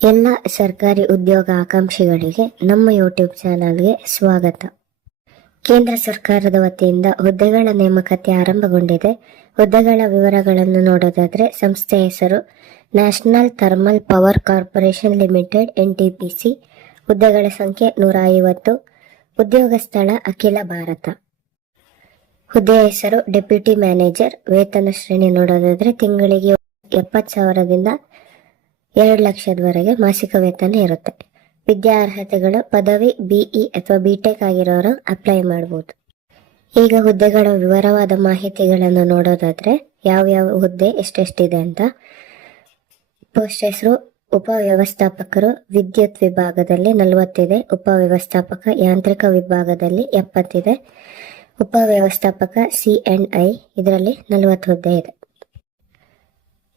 ಎಲ್ಲ ಸರ್ಕಾರಿ ಉದ್ಯೋಗ ಆಕಾಂಕ್ಷಿಗಳಿಗೆ ನಮ್ಮ ಯೂಟ್ಯೂಬ್ ಚಾನಲ್ಗೆ ಸ್ವಾಗತ. ಕೇಂದ್ರ ಸರ್ಕಾರದ ವತಿಯಿಂದ ಹುದ್ದೆಗಳ ನೇಮಕಾತಿ ಆರಂಭಗೊಂಡಿದೆ. ಹುದ್ದೆಗಳ ವಿವರಗಳನ್ನು ನೋಡೋದಾದ್ರೆ ಸಂಸ್ಥೆ ಹೆಸರು national thermal power corporation limited, N T P C. ಹುದ್ದೆಗಳ ಸಂಖ್ಯೆ ನೂರ ಐವತ್ತು ಉದ್ಯೋಗ ಸ್ಥಳ ಅಖಿಲ ಭಾರತ. ಹುದ್ದೆಯ ಹೆಸರು ಡೆಪ್ಯೂಟಿ ಮ್ಯಾನೇಜರ್. ವೇತನ ಶ್ರೇಣಿ ನೋಡೋದಾದ್ರೆ ತಿಂಗಳಿಗೆ ಎಪ್ಪತ್ತು ಸಾವಿರದಿಂದ ಎರಡು ಲಕ್ಷದವರೆಗೆ ಮಾಸಿಕ ವೇತನ ಇರುತ್ತೆ. ವಿದ್ಯಾರ್ಹತೆಗಳು ಪದವಿ ಬಿಇ ಅಥವಾ ಬಿಟೆಕ್ ಆಗಿರೋರು ಅಪ್ಲೈ ಮಾಡಬಹುದು ಈಗ ಹುದ್ದೆಗಳ ವಿವರವಾದ ಮಾಹಿತಿಗಳನ್ನು ನೋಡೋದಾದ್ರೆ ಯಾವ್ಯಾವ ಹುದ್ದೆ ಎಷ್ಟೆಷ್ಟಿದೆ ಅಂತ. ಪೋಸ್ಟ್ ಹೆಸರು ಉಪವ್ಯವಸ್ಥಾಪಕರು ವಿದ್ಯುತ್ ವಿಭಾಗದಲ್ಲಿ ನಲವತ್ತಿದೆ ಉಪವ್ಯವಸ್ಥಾಪಕ ಯಾಂತ್ರಿಕ ವಿಭಾಗದಲ್ಲಿ ಎಪ್ಪತ್ತಿದೆ ಉಪವ್ಯವಸ್ಥಾಪಕ ಸಿ ಅಂಡ್ ಐ, ಇದರಲ್ಲಿ ನಲವತ್ತು ಹುದ್ದೆ ಇದೆ.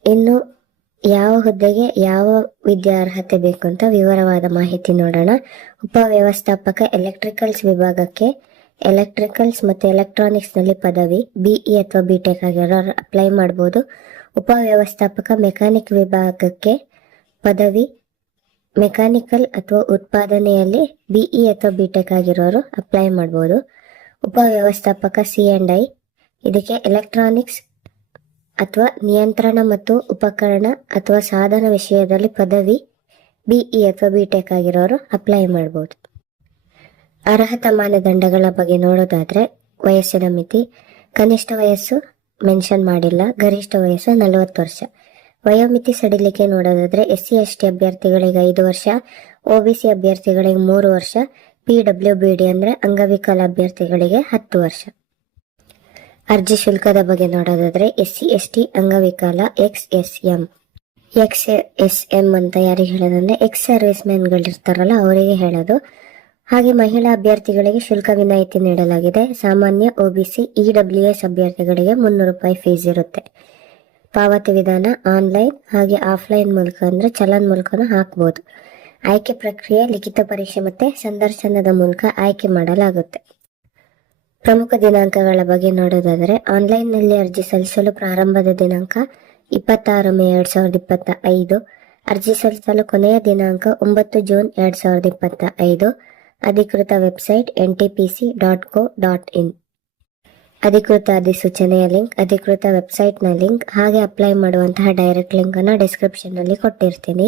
ಇನ್ನು ಯಾವ ಹುದ್ದೆಗೆ ಯಾವ ವಿದ್ಯಾರ್ಹತೆ ಬೇಕು ಅಂತ ವಿವರವಾದ ಮಾಹಿತಿ ನೋಡೋಣ. ಉಪವ್ಯವಸ್ಥಾಪಕ ಎಲೆಕ್ಟ್ರಿಕಲ್ಸ್ ವಿಭಾಗಕ್ಕೆ ಎಲೆಕ್ಟ್ರಿಕಲ್ಸ್ ಮತ್ತು ಎಲೆಕ್ಟ್ರಾನಿಕ್ಸ್ನಲ್ಲಿ ಪದವಿ ಬಿಇ ಅಥವಾ ಬಿಟೆಕ್ ಆಗಿರೋರು ಅಪ್ಲೈ ಮಾಡ್ಬೋದು. ಉಪವ್ಯವಸ್ಥಾಪಕ ಮೆಕ್ಯಾನಿಕ್ ವಿಭಾಗಕ್ಕೆ ಪದವಿ ಮೆಕ್ಯಾನಿಕಲ್ ಅಥವಾ ಉತ್ಪಾದನೆಯಲ್ಲಿ ಬಿಇ ಅಥವಾ ಬಿಟೆಕ್ ಆಗಿರೋರು ಅಪ್ಲೈ ಮಾಡ್ಬೋದು. ಉಪವ್ಯವಸ್ಥಾಪಕ ಸಿ ಅಂಡ್ ಐ ಇದಕ್ಕೆ ಎಲೆಕ್ಟ್ರಾನಿಕ್ಸ್ ಅಥವಾ ನಿಯಂತ್ರಣ ಮತ್ತು ಉಪಕರಣ ಅಥವಾ ಸಾಧನ ವಿಷಯದಲ್ಲಿ ಪದವಿ ಬಿಇ ಅಥವಾ ಬಿಟೆಕ್ ಆಗಿರೋರು ಅಪ್ಲೈ ಮಾಡ್ಬೋದು. ಅರ್ಹತಾ ಮಾನದಂಡಗಳ ಬಗ್ಗೆ ನೋಡೋದಾದ್ರೆ ವಯಸ್ಸಿನ ಮಿತಿ, ಕನಿಷ್ಠ ವಯಸ್ಸು ಮೆನ್ಷನ್ ಮಾಡಿಲ್ಲ, ಗರಿಷ್ಠ ವಯಸ್ಸು ನಲವತ್ತು ವರ್ಷ. ವಯೋಮಿತಿ ಸಡಿಲಿಕೆ ನೋಡೋದಾದ್ರೆ ಎಸ್ ಸಿ ಎಸ್ ಟಿ ಅಭ್ಯರ್ಥಿಗಳಿಗೆ ಐದು ವರ್ಷ ಒ ಬಿ ಸಿ ಅಭ್ಯರ್ಥಿಗಳಿಗೆ ಮೂರು ವರ್ಷ ಪಿ ಡಬ್ಲ್ಯೂ ಬಿ ಡಿ ಅಂದ್ರೆ ಅಂಗವಿಕಲ ಅಭ್ಯರ್ಥಿಗಳಿಗೆ ಹತ್ತು ವರ್ಷ. ಅರ್ಜಿ ಶುಲ್ಕದ ಬಗ್ಗೆ ನೋಡೋದಾದ್ರೆ ಎಸ್ ಸಿ, ಎಸ್ ಟಿ, ಅಂಗವಿಕಲ, ex, S M. Ex, S M ಅಂತ ಯಾರಿಗೆ ಹೇಳೋದಂದ್ರೆ ಎಕ್ಸ್ ಸರ್ವಿಸ್ ಮ್ಯಾನ್ಗಳು ಇರ್ತಾರಲ್ಲ, ಅವರಿಗೆ ಹೇಳೋದು. ಹಾಗೆ ಮಹಿಳಾ ಅಭ್ಯರ್ಥಿಗಳಿಗೆ ಶುಲ್ಕ ವಿನಾಯಿತಿ ನೀಡಲಾಗಿದೆ. ಸಾಮಾನ್ಯ ಒಬಿಸಿ ಇ ಡಬ್ಲ್ಯೂ ಎಸ್ ಅಭ್ಯರ್ಥಿಗಳಿಗೆ ಮುನ್ನೂರು ರೂಪಾಯಿ ಫೀಸ್ ಇರುತ್ತೆ. ಪಾವತಿ ವಿಧಾನ ಆನ್ಲೈನ್ ಹಾಗೆ ಆಫ್ಲೈನ್ ಮೂಲಕ ಅಂದ್ರೆ ಚಲನ್ ಮೂಲಕನೂ ಹಾಕ್ಬೋದು. ಆಯ್ಕೆ ಪ್ರಕ್ರಿಯೆ, ಲಿಖಿತ ಪರೀಕ್ಷೆ ಮತ್ತೆ ಸಂದರ್ಶನದ ಮೂಲಕ ಆಯ್ಕೆ ಮಾಡಲಾಗುತ್ತೆ. ಪ್ರಮುಖ ದಿನಾಂಕಗಳ ಬಗ್ಗೆ ನೋಡೋದಾದರೆ, ಆನ್ಲೈನ್ನಲ್ಲಿ ಅರ್ಜಿ ಸಲ್ಲಿಸಲು ಪ್ರಾರಂಭದ ದಿನಾಂಕ ಇಪ್ಪತ್ತಾರು ಮೇ ಎರಡು ಸಾವಿರದ ಇಪ್ಪತ್ತ ಐದು ಅರ್ಜಿ ಸಲ್ಲಿಸಲು ಕೊನೆಯ ದಿನಾಂಕ ಒಂಬತ್ತು ಜೂನ್ ಎರಡು ಸಾವಿರದ ಇಪ್ಪತ್ತ ಐದು ಅಧಿಕೃತ website N T P C dot co dot in. ಅಧಿಕೃತ ಅಧಿಸೂಚನೆಯ ಲಿಂಕ್, ಅಧಿಕೃತ ವೆಬ್ಸೈಟ್ನ ಲಿಂಕ್, ಹಾಗೆ ಅಪ್ಲೈ ಮಾಡುವಂತಹ ಡೈರೆಕ್ಟ್ ಲಿಂಕನ್ನು ಡಿಸ್ಕ್ರಿಪ್ಷನ್ನಲ್ಲಿ ಡಿಸ್ಕ್ರಿಪ್ಷನ್ನಲ್ಲಿ ಕೊಟ್ಟಿರ್ತೀನಿ.